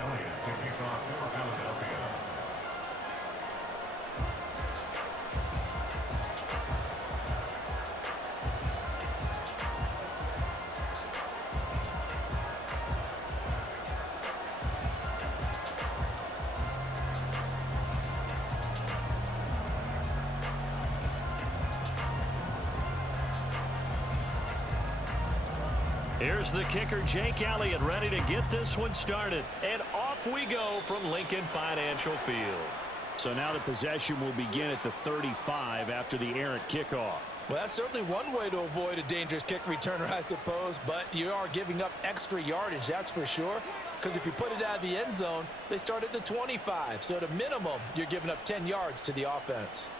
Elliott to kick off for Philadelphia. Here's the kicker, Jake Elliott, ready to get this one started. And off we go from Lincoln Financial Field. So now the possession will begin at the 35 after the errant kickoff. Well, that's certainly one way to avoid a dangerous kick returner, I suppose. But you are giving up extra yardage, that's for sure. Because if you put it out of the end zone, they start at the 25. So at a minimum, you're giving up 10 yards to the offense.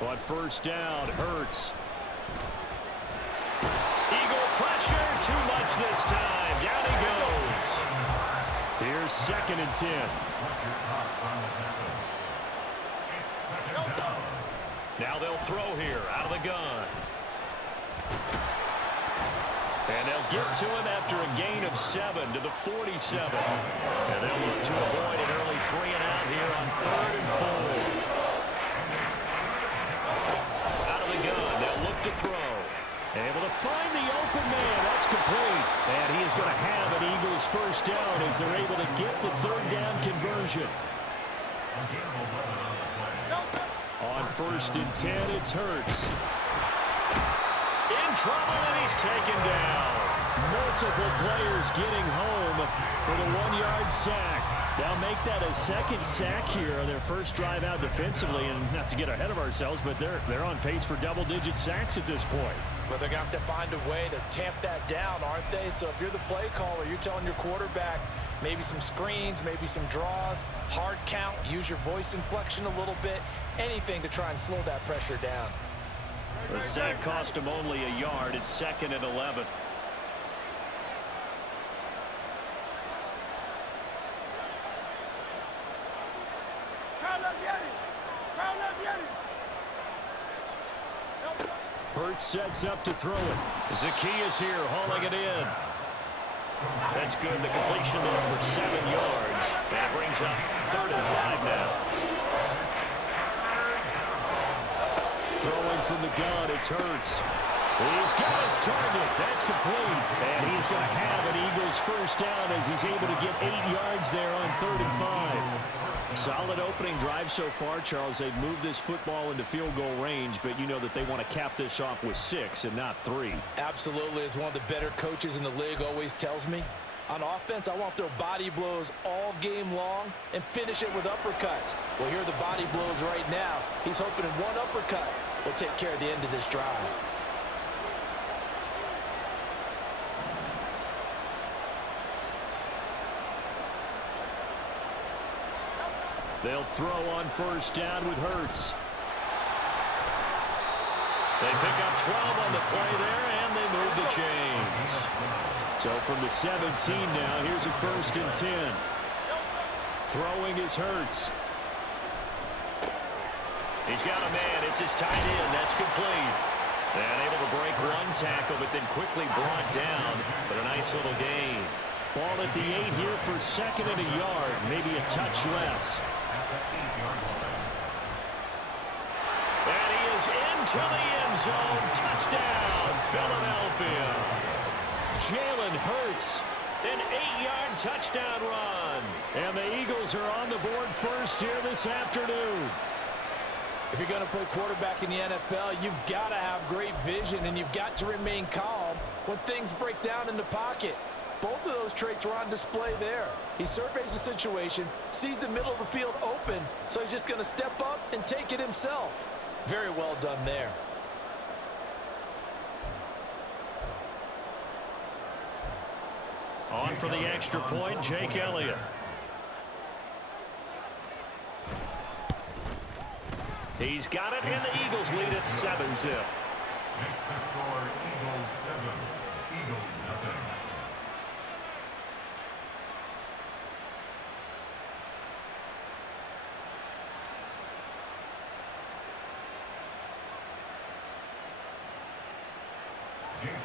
On first down, Hurts. Eagle pressure, too much this time. Down he goes. Here's 2nd and 10. Now they'll throw here out of the gun. And they'll get to him after a gain of 7 to the 47. And they'll look to avoid an early 3 and out here on 3rd and 4. Out of the gun, they'll look to throw. Able to find the open man. That's complete. And he is going to have an Eagles first down as they're able to get the 3rd down conversion. On 1st and 10, it's Hurts. In trouble, and he's taken down. Multiple players getting home for the 1-yard sack. They'll make that a 2nd sack here on their first drive out defensively. And not to get ahead of ourselves, but they're on pace for double-digit sacks at this point. But they're going to have to find a way to tamp that down, aren't they? So if you're the play caller, you're telling your quarterback maybe some screens, maybe some draws, hard count, use your voice inflection a little bit, anything to try and slow that pressure down. The sack cost him only a yard. It's 2nd and 11. Hurts sets up to throw it. Zaccheaus here hauling it in. That's good. The completion there for 7 yards. And it brings up 3rd and 5 now. Throwing from the gun, it's Hurts. He's got his target. That's complete. And he's going to have an Eagles first down as he's able to get 8 yards there on 3rd and 5. Solid opening drive so far, Charles. They've moved this football into field goal range, but you know that they want to cap this off with 6 and not 3. Absolutely. As one of the better coaches in the league always tells me, on offense, I want to throw body blows all game long and finish it with uppercuts. Well, here are the body blows right now. He's hoping in one uppercut will take care of the end of this drive. They'll throw on first down with Hurts. They pick up 12 on the play there, and they move the chains. So from the 17 now, here's a 1st and 10. Throwing is Hurts. He's got a man. It's his tight end. That's complete. And able to break one tackle, but then quickly brought down. But a nice little gain. Ball at the 8 here for 2nd and a yard. Maybe a touch less. And he is into the end zone. Touchdown, Philadelphia. Jalen Hurts. An 8-yard touchdown run. And the Eagles are on the board first here this afternoon. If you're going to play quarterback in the NFL, you've got to have great vision, and you've got to remain calm when things break down in the pocket. Both of those traits were on display there. He surveys the situation, sees the middle of the field open, so he's just going to step up and take it himself. Very well done there. On for the extra point, Jake Elliott. He's got it, and the Eagles lead at 7-zip. Next the score, Eagles 7, Eagles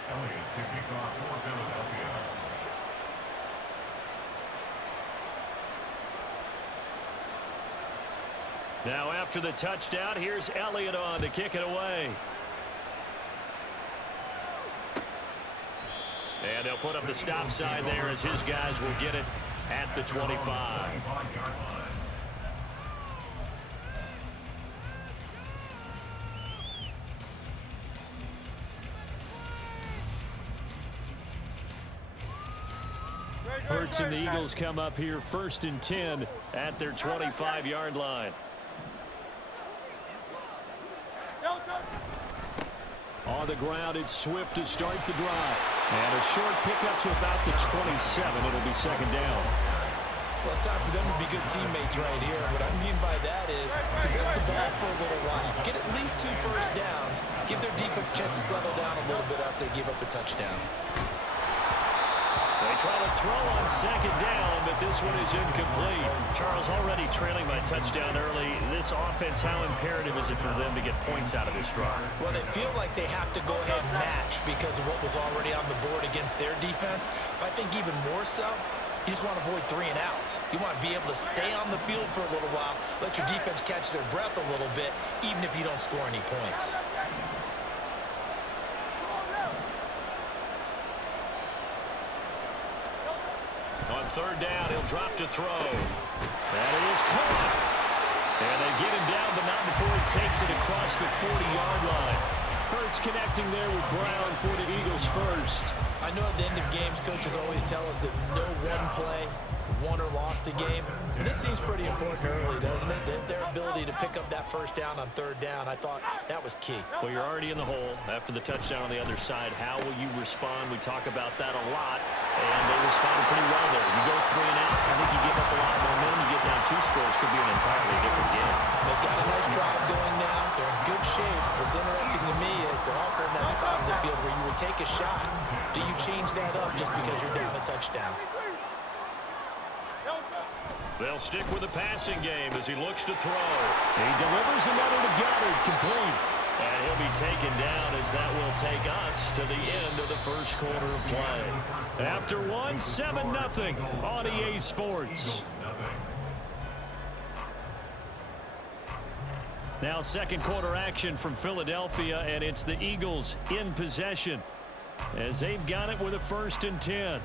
Elliott to kick off for Philadelphia. Now after the touchdown, here's Elliott on to kick it away. And they'll put up the stop sign there as his guys will get it at the 25. Hurts and the Eagles come up here 1st and 10 at their 25-yard line. On the ground, it's Swift to start the drive. And a short pickup to about the 27. It'll be 2nd down. Well, it's time for them to be good teammates right here. What I mean by that is possess the ball for a little while. Get at least 2 first downs. Give their defense a chance to settle down a little bit after they give up a touchdown. They try to throw on 2nd down, but this one is incomplete. Charles, already trailing by touchdown early. This offense, how imperative is it for them to get points out of this drive? Well, they feel like they have to go ahead and match because of what was already on the board against their defense. But I think even more so, you just want to avoid 3 and outs. You want to be able to stay on the field for a little while, let your defense catch their breath a little bit, even if you don't score any points. On 3rd down, he'll drop to throw. That is caught. And they get him down, but not before he takes it across the 40-yard line. Hurts connecting there with Brown for the Eagles first. I know at the end of games, coaches always tell us that no one play won or lost a game. But this seems pretty important early, doesn't it? Their ability to pick up that first down on 3rd down, I thought that was key. Well, you're already in the hole after the touchdown on the other side. How will you respond? We talk about that a lot, and they responded pretty well there. You go 3 and out, I think you give up a lot more momentum. You get down 2 scores, could be an entirely different game. So they've got a nice drive going now. They're in good shape. What's interesting to me is they're also in that spot of the field where you would take a shot. Do you change that up just because you're down a touchdown? They'll stick with the passing game as he looks to throw. He delivers another to Goddard, complete. And he'll be taken down as that will take us to the end of the first quarter of play. After 1, 7-0 on EA Sports. Now 2nd quarter action from Philadelphia, and it's the Eagles in possession as they've got it with a 1st and 10.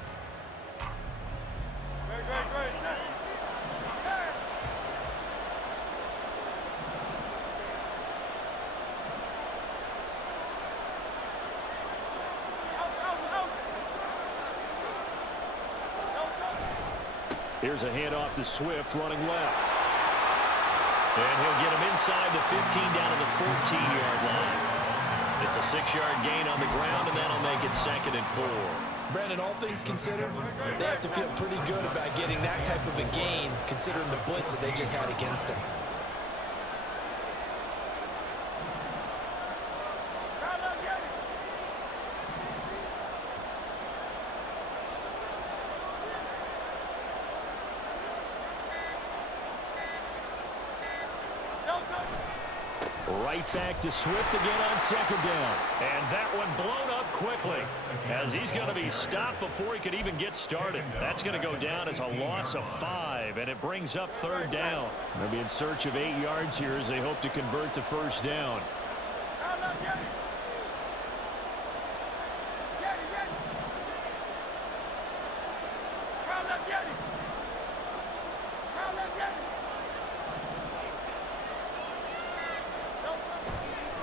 Here's a handoff to Swift running left. And he'll get him inside the 15 down to the 14-yard line. It's a 6-yard gain on the ground, and that'll make it 2nd and 4. Brandon, all things considered, they have to feel pretty good about getting that type of a gain considering the blitz that they just had against them. Right back to Swift again on 2nd down. And that one blown up quickly as he's going to be stopped before he could even get started. That's going to go down as a loss of 5, and it brings up 3rd down. They'll be in search of 8 yards here as they hope to convert the 1st down.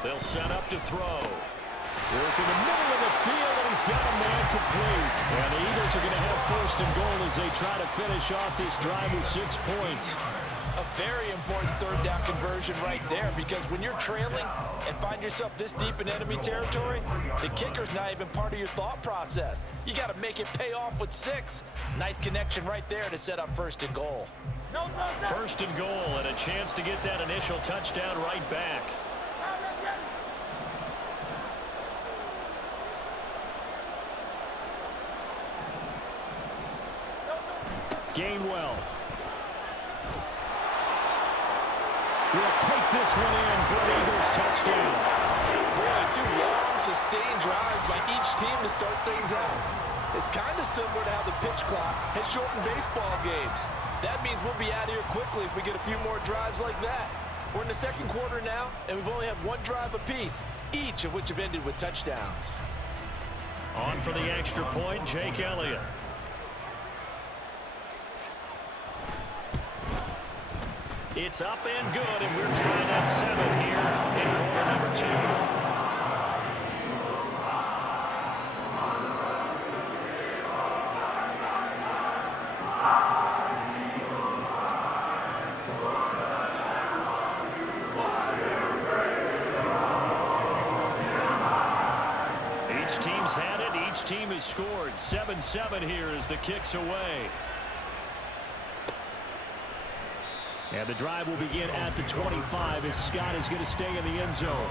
They'll set up to throw. Work in the middle of the field, and he's got a man complete. And the Eagles are going to have 1st and goal as they try to finish off this drive with 6 points. A very important 3rd down conversion right there, because when you're trailing and find yourself this deep in enemy territory, the kicker's not even part of your thought process. You got to make it pay off with 6. Nice connection right there to set up 1st and goal. 1st and goal, and a chance to get that initial touchdown right back. Gainwell will take this one in for an Eagles touchdown. Boy, 2 long sustained drives by each team to start things out. It's kind of similar to how the pitch clock has shortened baseball games. That means we'll be out of here quickly if we get a few more drives like that. We're in the second quarter now, and we've only had one drive apiece, each of which have ended with touchdowns. On for the extra point, Jake Elliott. It's up and good, and we're tied at 7 here in quarter number 2. Each team's had it. Each team has scored. 7-7 here as the kick's away. And the drive will begin at the 25 as Scott is going to stay in the end zone.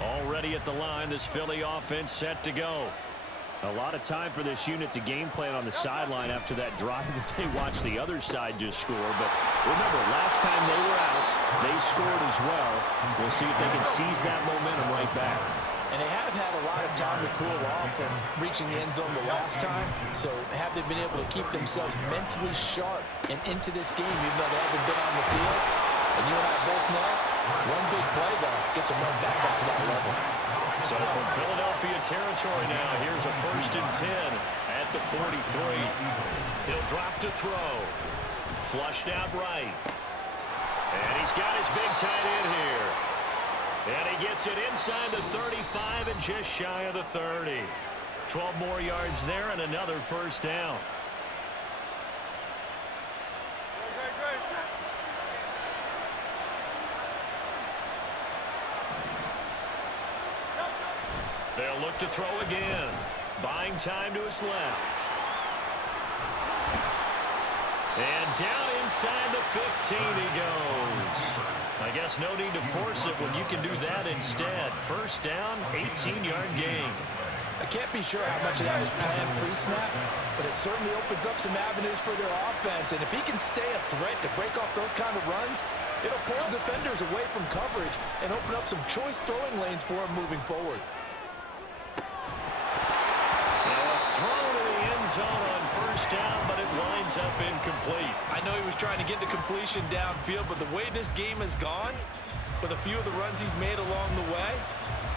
Already at the line, this Philly offense set to go. A lot of time for this unit to game plan on the sideline after that drive that they watched the other side just score. But remember, last time they were out, they scored as well. We'll see if they can seize that momentum right back. And they have had a lot of time to cool off from reaching the end zone the last time. So have they been able to keep themselves mentally sharp and into this game, even though they haven't been on the field? And you and I both know, one big play, though, gets them right back up to that level. So from Philadelphia territory now, here's a 1st and 10 at the 43. He'll drop to throw. Flushed out right. And he's got his big tight end here. And he gets it inside the 35 and just shy of the 30. 12 more yards there and another 1st down. They'll look to throw again. Buying time to his left. And down inside the 15 he goes. I guess no need to force it when you can do that instead. 1st down, 18-yard gain. I can't be sure how much of that was planned pre-snap, but it certainly opens up some avenues for their offense. And if he can stay a threat to break off those kind of runs, it'll pull defenders away from coverage and open up some choice throwing lanes for him moving forward. Zone on 1st down, but it winds up incomplete. I know he was trying to get the completion downfield, but the way this game has gone, with a few of the runs he's made along the way,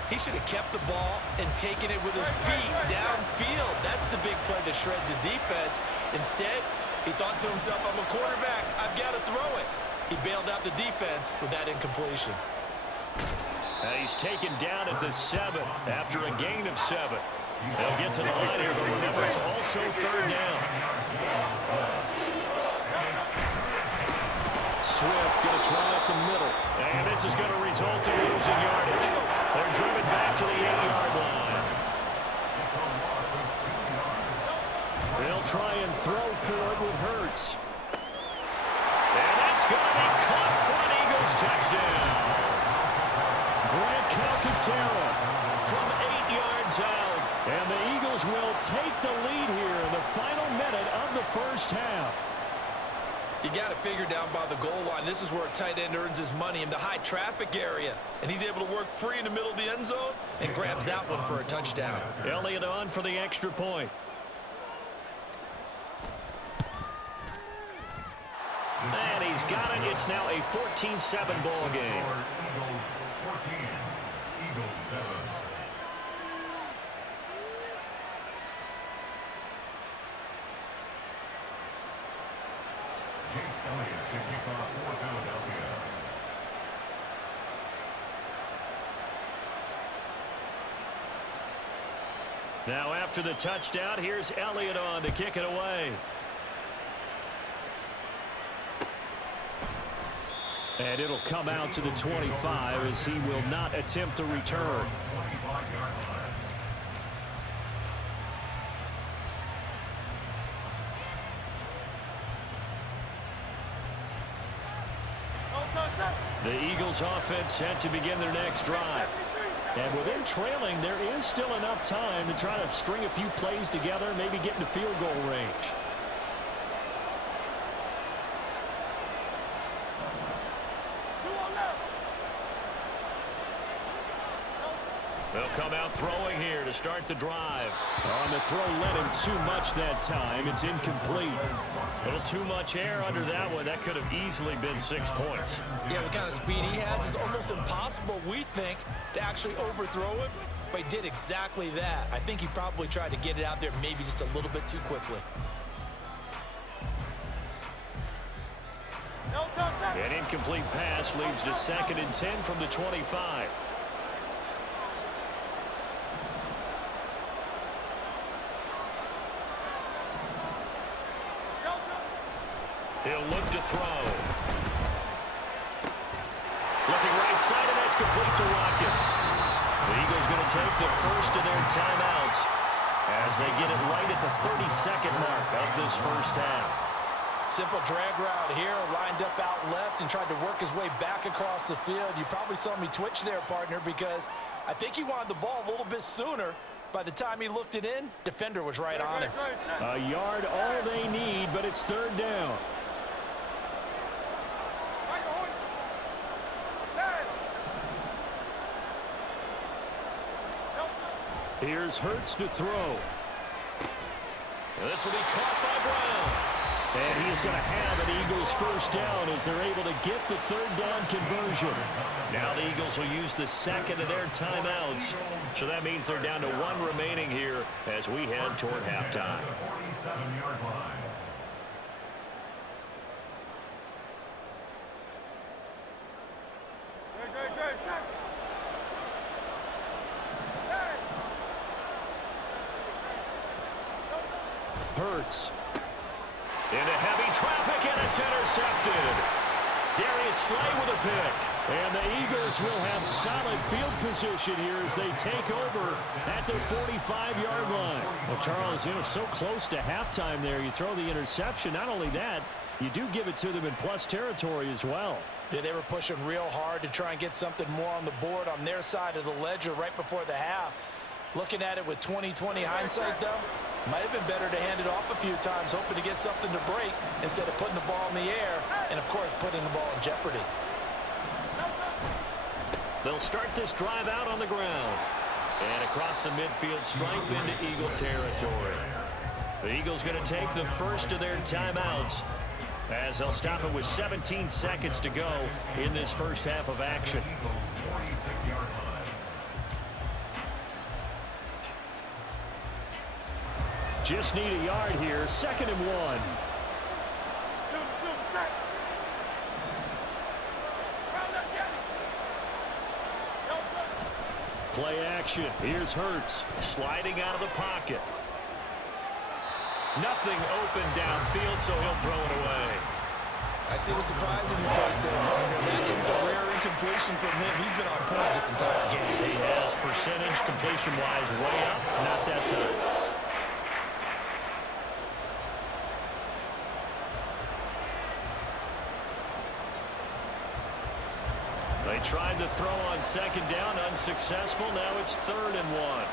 he should have kept the ball and taken it with his feet downfield. That's the big play that shreds a defense. Instead, he thought to himself, I'm a quarterback, I've got to throw it. He bailed out the defense with that incompletion. He's taken down at the 7 after a gain of 7. They'll get to the line here, but remember, it's also 3rd down. Swift going to try up the middle. And this is going to result in losing yardage. They're driven back to the 8-yard line. They'll try and throw for it with Hurts. And that's going to be caught for an Eagles touchdown. Grant Calcaterra from 8 yards out. And the Eagles will take the lead here in the final minute of the 1st half. You got it figured down by the goal line. This is where a tight end earns his money in the high traffic area. And he's able to work free in the middle of the end zone and grabs that one for a touchdown. Elliott on for the extra point. And he's got it. It's now a 14-7 ball game. Eagles 14, Eagles 7. Jake Elliott to kick off for Philadelphia. Now after the touchdown, here's Elliott on to kick it away. And it'll come out to the 25 as he will not attempt to return. The Eagles offense set to begin their next drive. And with them trailing, there is still enough time to try to string a few plays together, maybe get into field goal range. They'll come out throwing here to start the drive. On the throw, led him too much that time. It's incomplete. A little too much air under that one. That could have easily been 6 points. Yeah, the kind of speed he has is almost impossible, we think, to actually overthrow him. But he did exactly that. I think he probably tried to get it out there maybe just a little bit too quickly. An incomplete pass leads to 2nd and 10 from the 25. He'll look to throw. Looking right side, and that's complete to Watkins. The Eagles going to take the first of their timeouts as they get it right at the 32nd mark of this first half. Simple drag route here, lined up out left and tried to work his way back across the field. You probably saw me twitch there, partner, because I think he wanted the ball a little bit sooner. By the time he looked it in, defender was right on him. A yard all they need, but it's 3rd down. Here's Hurts to throw. This will be caught by Brown. And he is going to have an Eagles first down as they're able to get the 3rd down conversion. Now the Eagles will use the 2nd of their timeouts. So that means they're down to 1 remaining here as we head toward halftime. 47-yard line. Hurts. Into heavy traffic, and it's intercepted. Darius Slay with a pick. And the Eagles will have solid field position here as they take over at their 45-yard line. Well, Charles, you know, so close to halftime there. You throw the interception. Not only that, you do give it to them in plus territory as well. Yeah, they were pushing real hard to try and get something more on the board on their side of the ledger right before the half. Looking at it with 20/20 hindsight, though, might have been better to hand it off a few times, hoping to get something to break instead of putting the ball in the air and, of course, putting the ball in jeopardy. They'll start this drive out on the ground. And across the midfield stripe into Eagle territory. The Eagles going to take the first of their timeouts as they'll stop it with 17 seconds to go in this first half of action. 46-yard line. Just need a yard here. 2nd and 1. Play action. Here's Hurts. Sliding out of the pocket. Nothing open downfield, so he'll throw it away. I see the surprise in your face there, partner. That is a rare incompletion from him. He's been on point this entire game. He has percentage completion-wise way up. Not that time. They tried to throw on 2nd down, unsuccessful. Now it's 3rd and 1.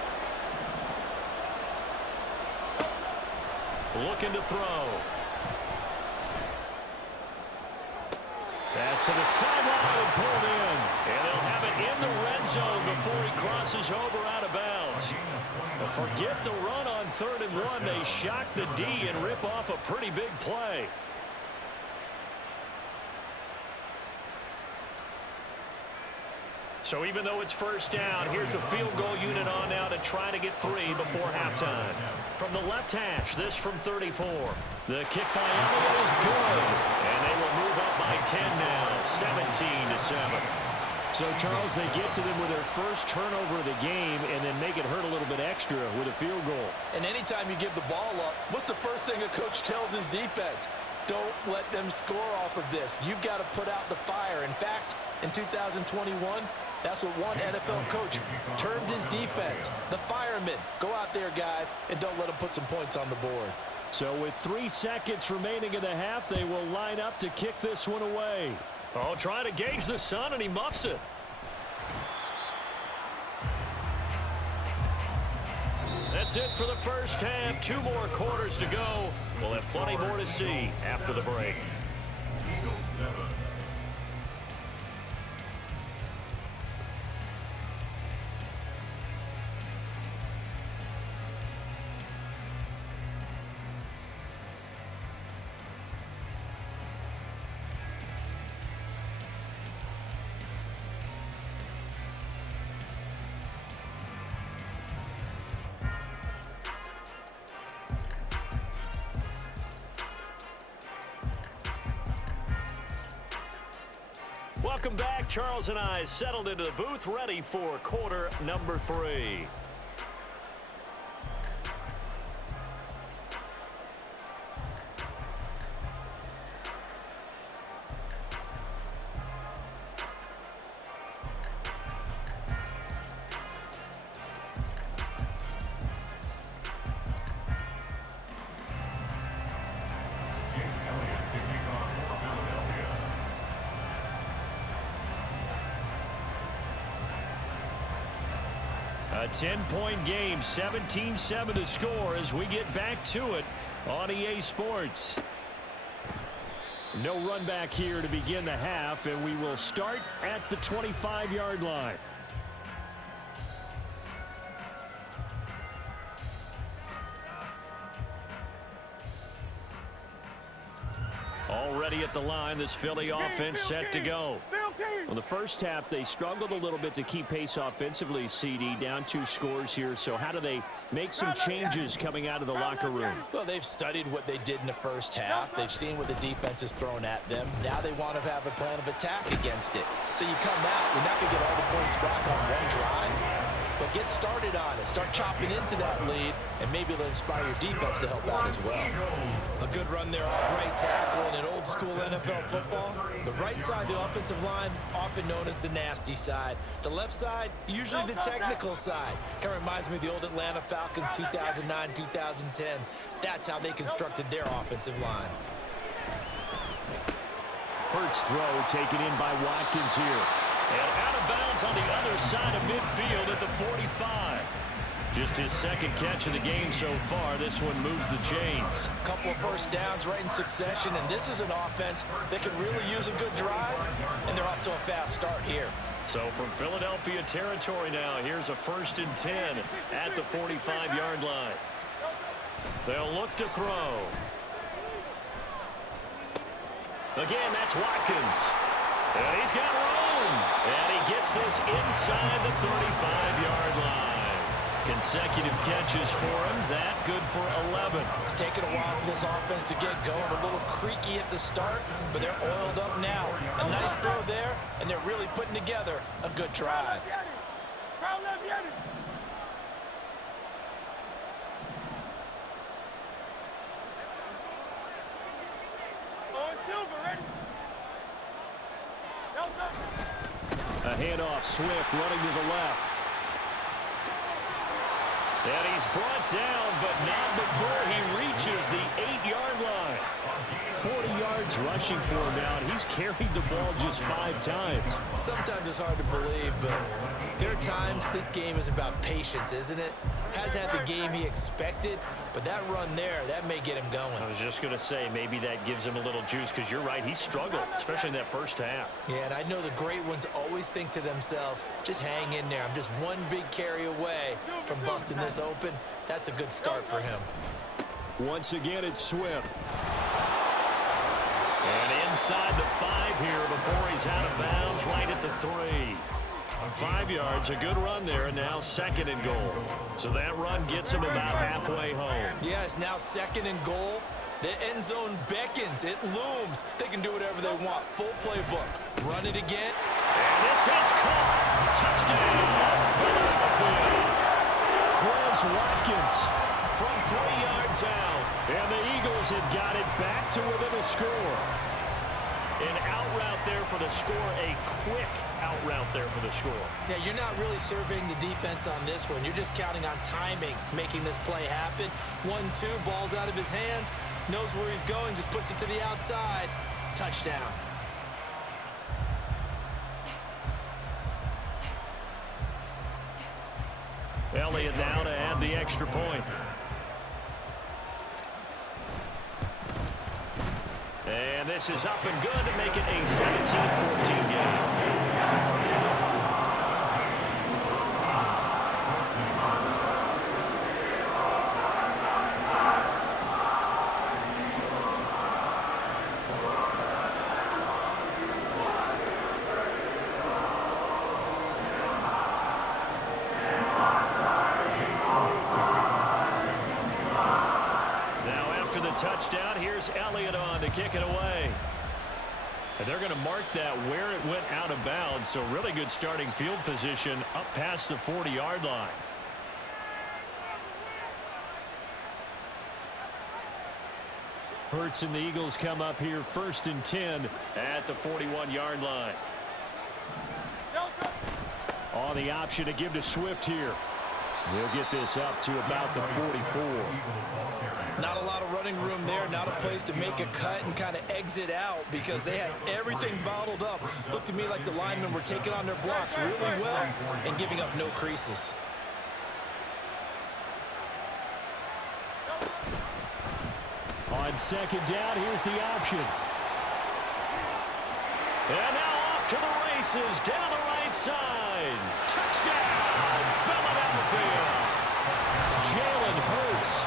Looking to throw. Pass to the sideline and pulled in. And they'll have it in the red zone before he crosses over out of bounds. But forget the run on 3rd and 1. They shock the D and rip off a pretty big play. So even though it's first down, here's the field goal unit on now to try to get 3 before halftime. From the left hash, this from 34. The kick by Elliott is good. And they will move up by 10 now, 17-7. So, Charles, they get to them with their first turnover of the game and then make it hurt a little bit extra with a field goal. And anytime you give the ball up, what's the first thing a coach tells his defense? Don't let them score off of this. You've got to put out the fire. In fact, in 2021, that's what one NFL coach termed his defense. The firemen. Go out there, guys, and don't let them put some points on the board. So with 3 seconds remaining in the half, they will line up to kick this one away. Oh, trying to gauge the sun, and he muffs it. That's it for the first half. 2 more quarters to go. We'll have plenty more to see after the break. Eagles 7. Welcome back. Charles and I settled into the booth, ready for quarter number 3. Jake Elliott to kick off for Philadelphia. A 10-point game, 17-7 to score as we get back to it on EA Sports. No run back here to begin the half, and we will start at the 25-yard line. Already at the line, this Philly offense set to go. Well, the first half, they struggled a little bit to keep pace offensively, CD, down 2 scores here. So how do they make some changes coming out of the locker room? Well, they've studied what they did in the first half. They've seen what the defense is throwing at them. Now they want to have a plan of attack against it. So you come out, you're not going to get all the points back on one drive, but get started on it. Start chopping into that lead, and maybe it'll inspire your defense to help out as well. A good run there off right tackle in an old-school NFL football. The right side of the offensive line, often known as the nasty side. The left side, usually the technical side. Kind of reminds me of the old Atlanta Falcons 2009, 2010. That's how they constructed their offensive line. Hurts throw taken in by Watkins here. And out of bounds on the other side of midfield at the 45. Just his second catch of the game so far. This one moves the chains. A couple of first downs right in succession, and this is an offense that can really use a good drive, and they're off to a fast start here. So from Philadelphia territory now, here's a 1st and 10 at the 45-yard line. They'll look to throw. Again, that's Watkins. And he's got room. And he gets this inside the 35-yard line. Consecutive catches for him. That good for 11. It's taken a while for this offense to get going. A little creaky at the start, but they're oiled up now. A nice throw there, and they're really putting together a good drive. A handoff, Swift running to the left. And he's brought down, but not before he reaches the 8-yard line. 40 yards rushing for him now, and he's carried the ball just 5 times. Sometimes it's hard to believe, but there are times this game is about patience, isn't it? Has had the game he expected, but that run there, that may get him going. I was just going to say, maybe that gives him a little juice, because you're right, he struggled, especially in that first half. Yeah, and I know the great ones always think to themselves, just hang in there. I'm just one big carry away from busting this open. That's a good start for him. Once again, it's Swift. And inside the 5 here before he's out of bounds, right at the 3. 5 yards, a good run there, and now 2nd and goal. So that run gets him about halfway home. Yeah, it's now 2nd and goal. The end zone beckons. It looms. They can do whatever they want. Full playbook. Run it again. And this is caught. Touchdown, Philadelphia. Quez Watkins from 3 yards out. And the Eagles have got it back to within a score. An out route there for the score, a quick out route there for the score. Yeah, you're not really surveying the defense on this one. You're just counting on timing, making this play happen. 1-2, ball's out of his hands, knows where he's going, just puts it to the outside. Touchdown. Well, Elliott now to add the extra point. And this is up and good to make it a 17-14 game. Touchdown. Here's Elliott on to kick it away. And they're going to mark that where it went out of bounds. So really good starting field position up past the 40-yard line. Hurts and the Eagles come up here 1st and 10 at the 41-yard line. On the option to give to Swift here. They'll get this up to about the 44. Not a lot of running room there, not a place to make a cut and kind of exit out because they had everything bottled up. Looked to me like the linemen were taking on their blocks really well and giving up no creases. On 2nd down, here's the option. And now off to the races down the right side. Touchdown, Philadelphia. Jalen Hurts,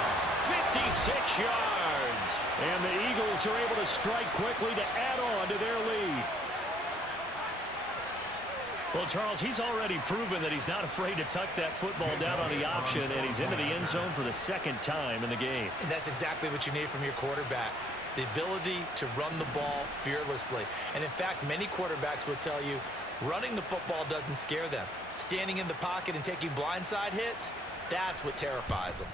56 yards. And the Eagles are able to strike quickly to add on to their lead. Well, Charles, he's already proven that he's not afraid to tuck that football down on the option, and he's into the end zone for the 2nd time in the game. And that's exactly what you need from your quarterback. The ability to run the ball fearlessly. And in fact, many quarterbacks will tell you running the football doesn't scare them. Standing in the pocket and taking blindside hits, that's what terrifies them.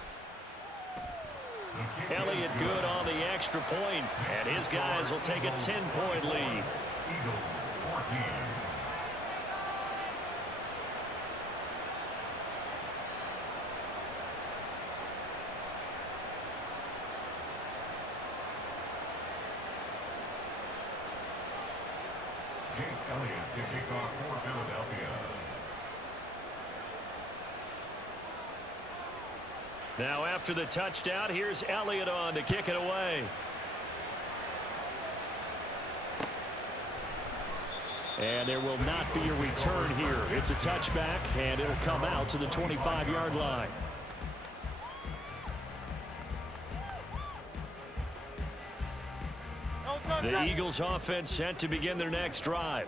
Elliott good on the extra point, and his guys will take a 10-point lead. Eagles 14. Jake Elliott to kick off for Philadelphia. Now after the touchdown, here's Elliott on to kick it away. And there will not be a return here. It's a touchback, and it'll come out to the 25-yard line. The Eagles offense set to begin their next drive.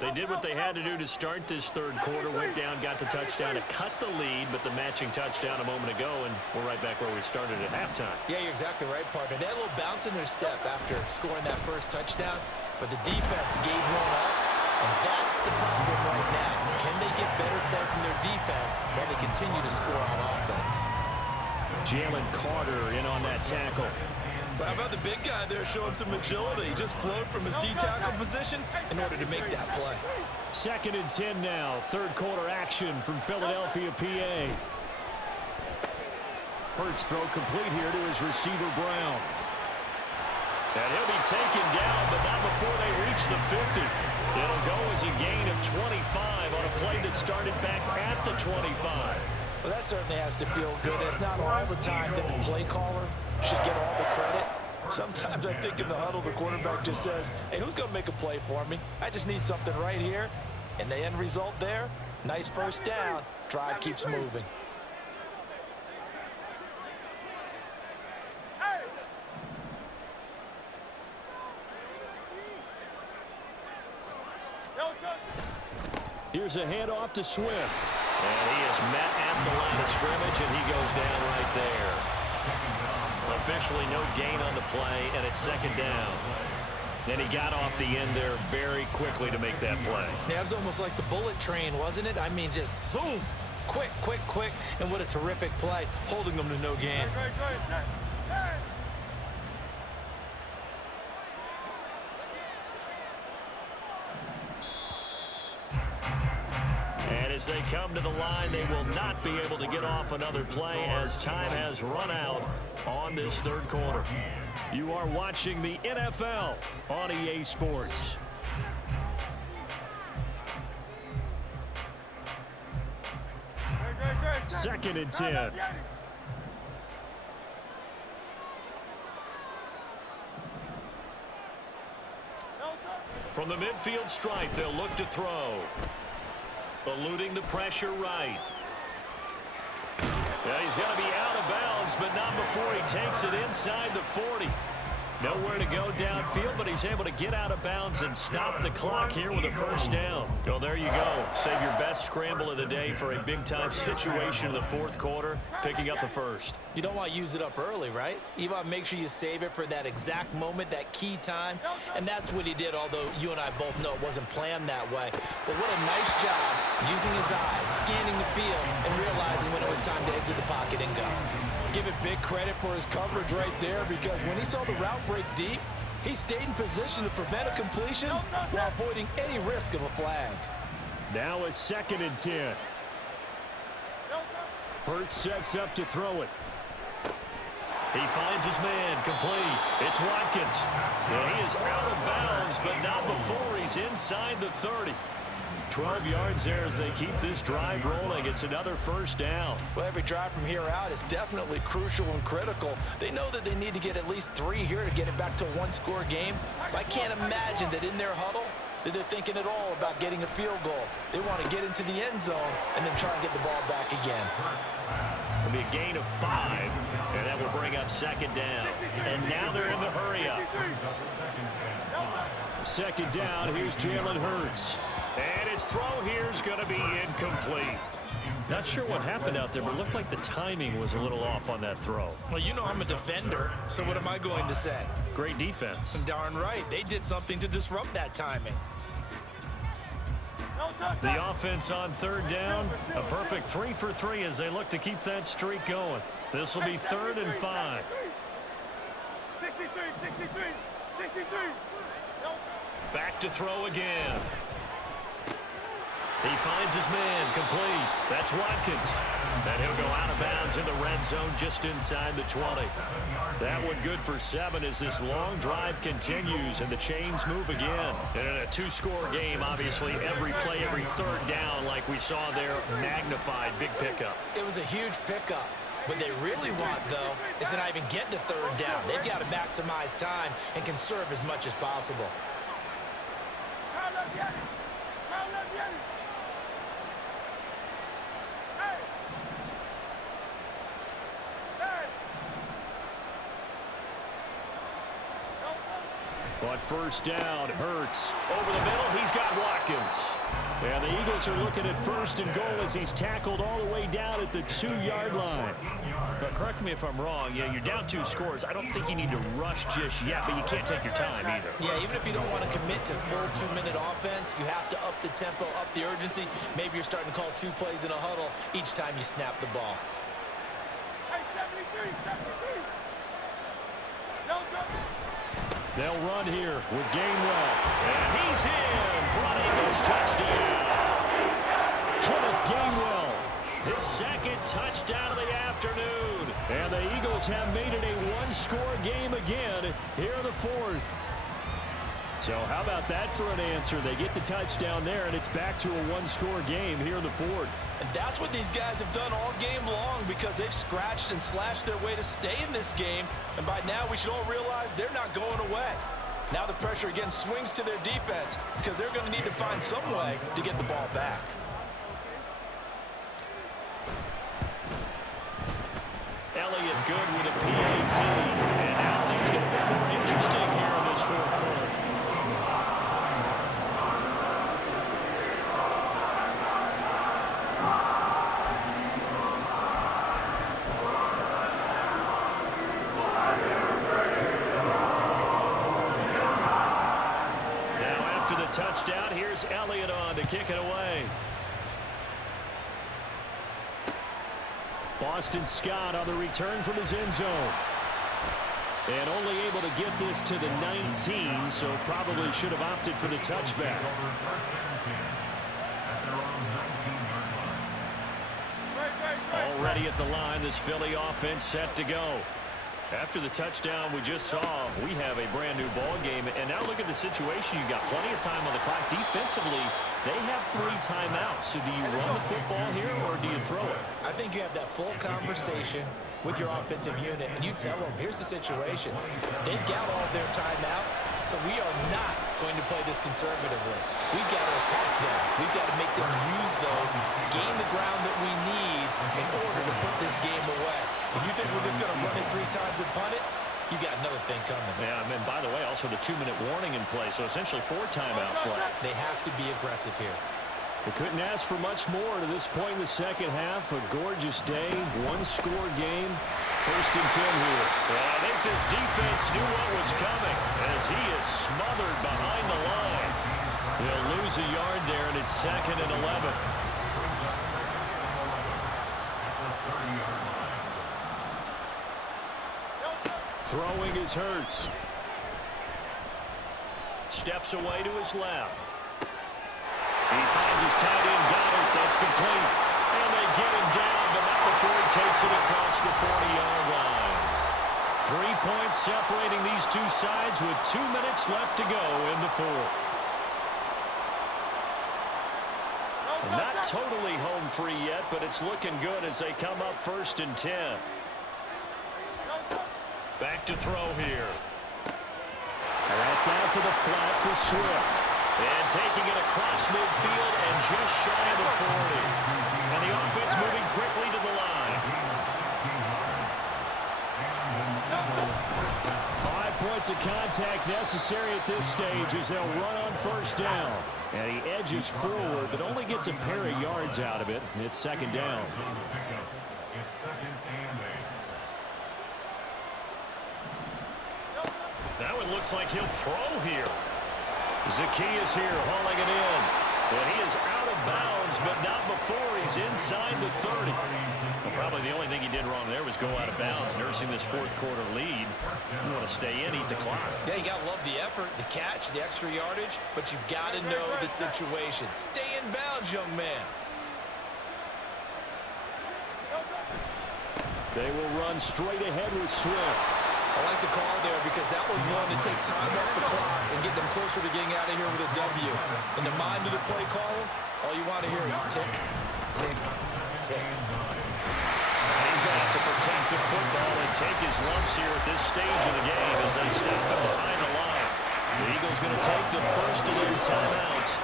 They did what they had to do to start this 3rd quarter, went down, got the touchdown to cut the lead, but the matching touchdown a moment ago, and we're right back where we started at halftime. Yeah, you're exactly right, partner. They had a little bounce in their step after scoring that first touchdown, but the defense gave one up, and that's the problem right now. Can they get better play from their defense while they continue to score on offense? Jalen Carter in on that tackle. How about the big guy there showing some agility? He just flowed from his D-tackle position in order to make that play. 2nd and 10 now. 3rd quarter action from Philadelphia, PA. Hurts throw complete here to his receiver, Brown. And he'll be taken down, but not before they reach the 50. It'll go as a gain of 25 on a play that started back at the 25. Well, that certainly has to feel good. It's not all the time that the play caller should get all the credit. Sometimes I think in the huddle, the quarterback just says, hey, who's going to make a play for me? I just need something right here. And the end result there, nice first down. Drive keeps moving. Here's a handoff to Swift. And he is met at the line of scrimmage, and he goes down right there. Officially no gain on the play, and it's 2nd down. Then he got off the end there very quickly to make that play. Yeah, it was almost like the bullet train, wasn't it? I mean, just zoom, quick, quick, quick, and what a terrific play, holding them to no gain. And as they come to the line, they will not be able to get off another play as time has run out on this 3rd quarter. You are watching the NFL on EA Sports. 2nd and 10. From the midfield stripe, they'll look to throw. Eluding the pressure right. Yeah, he's going to be out of bounds, but not before he takes it inside the 40. Nowhere to go downfield, but he's able to get out of bounds and stop the clock here with a first down. Well, there you go. Save your best scramble of the day for a big-time situation in the 4th quarter, picking up the first. You don't want to use it up early, right? You want to make sure you save it for that exact moment, that key time, and that's what he did, although you and I both know it wasn't planned that way. But what a nice job using his eyes, scanning the field, and realizing when it was time to exit the pocket and go. Give it big credit for his coverage right there, because when he saw the route break deep, he stayed in position to prevent a completion while avoiding any risk of a flag. Now a 2nd and 10. Hurts sets up to throw it. He finds his man, complete. It's Watkins. And he is out of bounds, but not before he's inside the 30. 12 yards there as they keep this drive rolling. It's another first down. Well, every drive from here out is definitely crucial and critical. They know that they need to get at least 3 here to get it back to a one-score game. But I can't imagine that in their huddle that they're thinking at all about getting a field goal. They want to get into the end zone and then try and get the ball back again. It'll be a gain of 5, and that will bring up 2nd down. And now they're in the hurry up. 2nd down, here's Jalen Hurts. And his throw here is going to be incomplete. Not sure what happened out there, but it looked like the timing was a little off on that throw. Well, you know I'm a defender, so what am I going to say? Great defense. Darn right. They did something to disrupt that timing. The offense on 3rd down, a perfect 3 for 3 as they look to keep that streak going. This will be 3rd and 5. 63. Back to throw again. He finds his man, complete. That's Watkins. And he'll go out of bounds in the red zone just inside the 20. That one good for 7 as this long drive continues and the chains move again. And in a 2-score game, obviously, every play, every 3rd down, like we saw there, magnified, big pickup. It was a huge pickup. What they really want, though, is to not even get to 3rd down. They've got to maximize time and conserve as much as possible. On 1st down, Hurts. Over the middle, he's got Watkins. And the Eagles are looking at 1st and goal as he's tackled all the way down at the 2-yard line. But correct me if I'm wrong. Yeah, you're down 2 scores. I don't think you need to rush just yet, but you can't take your time either. Yeah, even if you don't want to commit to full 2-minute offense, you have to up the tempo, up the urgency. Maybe you're starting to call 2 plays in a huddle each time you snap the ball. Hey, 73. They'll run here with Gainwell. And he's in for an Eagles touchdown. Kenneth Gainwell. His 2nd touchdown of the afternoon. And the Eagles have made it a 1-score game again here in the 4th. So how about that for an answer? They get the touchdown there, and it's back to a 1-score game here in the 4th. And that's what these guys have done all game long, because they've scratched and slashed their way to stay in this game. And by now, we should all realize they're not going away. Now the pressure again swings to their defense, because they're going to need to find some way to get the ball back. Elliott good with a PAT. And now things get a bit more interesting here in this 4th quarter. Touchdown. Here's Elliott on to kick it away. Boston Scott on the return from his end zone. And only able to get this to the 19, so probably should have opted for the touchback. Already at the line, this Philly offense set to go. After the touchdown we just saw, we have a brand new ball game. And now look at the the situation. You've got plenty of time on the clock. Defensively, they have 3 timeouts. So do you run the football here or do you throw it? I think you have that full conversation with your offensive unit, and you tell them, here's the situation. They've got all their timeouts, so we are not going to play this conservatively. We've got to attack them. We've got to make them use those, gain the ground that we need in order to put this game away. If you think we're just going to run it 3 times and punt it, you got another thing coming. Yeah, and by the way, also the 2-minute warning in play, so essentially 4 timeouts left. They have to be aggressive here. We couldn't ask for much more to this point in the second half. A gorgeous day, 1-score game. 1st and 10 here. Well, I think this defense knew what was coming as he is smothered behind the line. He'll lose a yard there, and it's 2nd and 11. Throwing is Hurts. Steps away to his left. He finds his tight end, Goddard. That's complete. And they get him down, but not before he takes it across the 40-yard line. 3 points separating these two sides with 2 minutes left to go in the 4th. Not totally home free yet, but it's looking good as they come up 1st and 10. Back to throw here. And that's out to the flat for Swift. And taking it across midfield and just shy of the 40. And the offense moving quickly to the line. 5 points of contact necessary at this stage as they'll run on 1st down. And he edges forward, but only gets a pair of yards out of it. It's 2nd down. It's 2nd and 8. That one looks like he'll throw here. Zacchaeus here hauling it in. And he is out of bounds, but not before he's inside the 30. Well, probably the only thing he did wrong there was go out of bounds, nursing this 4th quarter lead. You want to stay in, eat the clock. Yeah, you got to love the effort, the catch, the extra yardage, but you got to know the situation. Stay in bounds, young man. They will run straight ahead with Swift. I like the call there because that was one to take time off the clock and get them closer to getting out of here with a W. In the mind of the play caller, all you want to hear is tick, tick, tick. And he's going to have to protect the football and take his lumps here at this stage of the game as they stop him behind the line. The Eagles going to take the first of their timeouts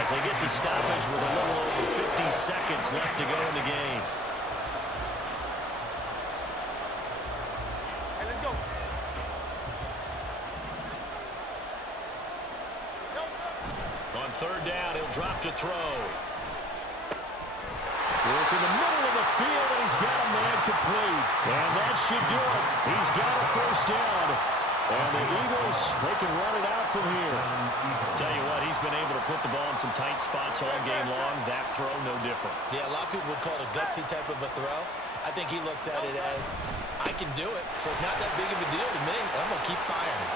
as they get the stoppage with a little over 50 seconds left to go in the game. On 3rd down, he'll drop to throw. Work in the middle of the field, and he's got a man complete. And that should do it. He's got a 1st down. And the Eagles, they can run it out from here. Tell you what, he's been able to put the ball in some tight spots all game long. That throw, no different. Yeah, a lot of people would call it a gutsy type of a throw. I think he looks at it as, I can do it, so it's not that big of a deal to me. I'm going to keep firing.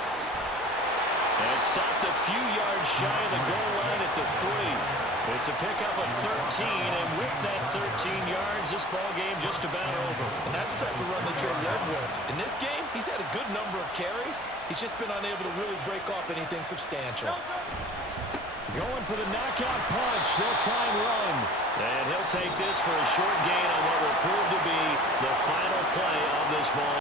And stopped a few yards shy of the goal line at the 3. It's a pickup of 13, and with that 13 yards, this ball game just about over. And that's the type of run that you'll live with. In this game, he's had a good number of carries. He's just been unable to really break off anything substantial. Going for the knockout punch. They'll try and run. And he'll take this for a short gain on what will